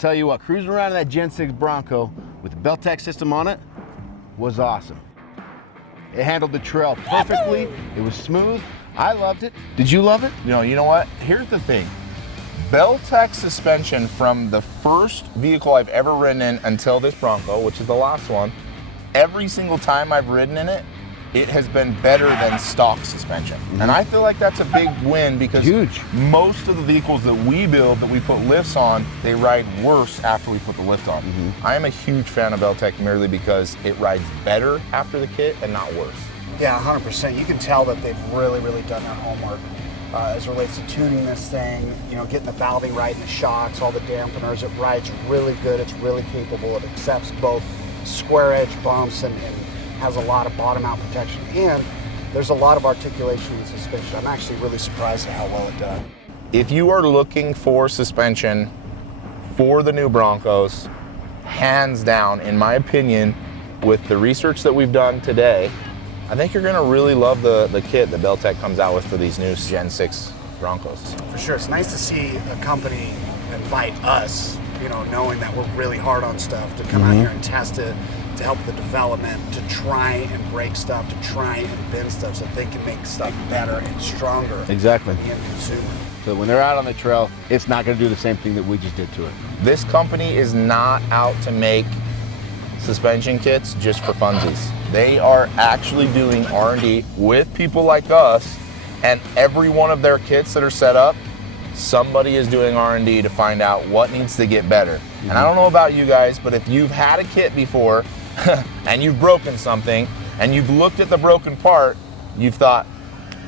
tell you what, cruising around in that Gen 6 Bronco with the Belltech system on it was awesome. It handled the trail perfectly. It was smooth. I loved it. Did you love it? You know what? Here's the thing. Belltech suspension from the first vehicle I've ever ridden in until this Bronco, which is the last one, every single time I've ridden in it, it has been better than stock suspension. And I feel like that's a big win because most of the vehicles that we build, that we put lifts on, they ride worse after we put the lift on. I am a huge fan of Belltech merely because it rides better after the kit and not worse. Yeah, 100%. You can tell that they've really done their homework as it relates to tuning this thing, you know, getting the valving right in the shocks, all the dampeners. It rides really good. It's really capable. It accepts both square edge bumps and has a lot of bottom out protection, and there's a lot of articulation in suspension. I'm actually really surprised at how well it does. If you are looking for suspension for the new Broncos, hands down, in my opinion, with the research that we've done today, I think you're gonna really love the kit that Belltech comes out with for these new Gen 6 Broncos. For sure, it's nice to see a company invite us, you know, knowing that we're really hard on stuff, to come out here and test it, to help the development, to try and break stuff, to try and bend stuff so they can make stuff better and stronger for the end consumer. So when they're out on the trail, it's not going to do the same thing that we just did to it. This company is not out to make suspension kits just for funsies. They are actually doing R&D with people like us, and every one of their kits that are set up, somebody is doing R&D to find out what needs to get better. And I don't know about you guys, but if you've had a kit before and you've broken something and you've looked at the broken part, you've thought,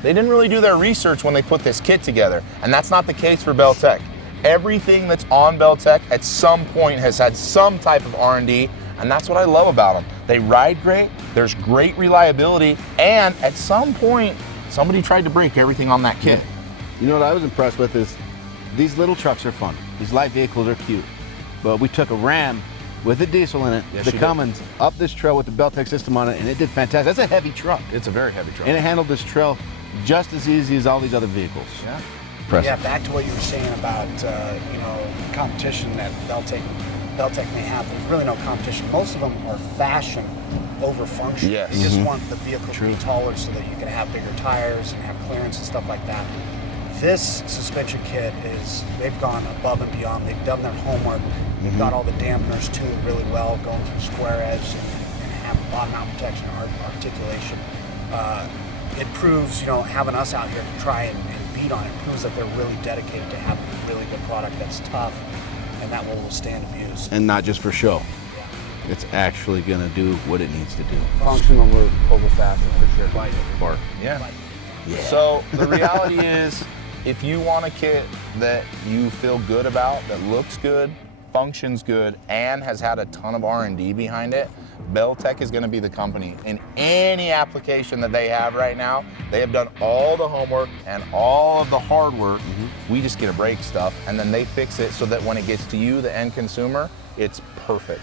they didn't really do their research when they put this kit together. And that's not the case for Belltech. Everything that's on Belltech at some point has had some type of R&D, and that's what I love about them. They ride great, there's great reliability, and at some point, somebody tried to break everything on that kit. You know what I was impressed with is these little trucks are fun. These light vehicles are cute. But we took a Ram with a diesel in it, the Cummins, up this trail with the Belltech system on it, and it did fantastic. That's a heavy truck. It's a very heavy truck. And it handled this trail just as easy as all these other vehicles. Yeah. Impressive. Yeah, back to what you were saying about, you know, competition that Belltech may have. There's really no competition. Most of them are fashion over function. Yes. They just want the vehicle to be taller so that you can have bigger tires and have clearance and stuff like that. This suspension kit they've gone above and beyond. They've done their homework. They've got all the dampeners tuned really well, going through square edge and have bottom out protection, articulation. It proves, you know, having us out here to try and beat on it proves that they're really dedicated to having a really good product that's tough and that will withstand abuse. And not just for show. It's actually going to do what it needs to do. Functional over fast for sure. Bite, bark. Yeah. So the reality is, if you want a kit that you feel good about, that looks good, functions good, and has had a ton of R&D behind it, Belltech is going to be the company. In any application that they have right now, they have done all the homework and all of the hard work. We just get to break stuff, and then they fix it so that when it gets to you, the end consumer, it's perfect.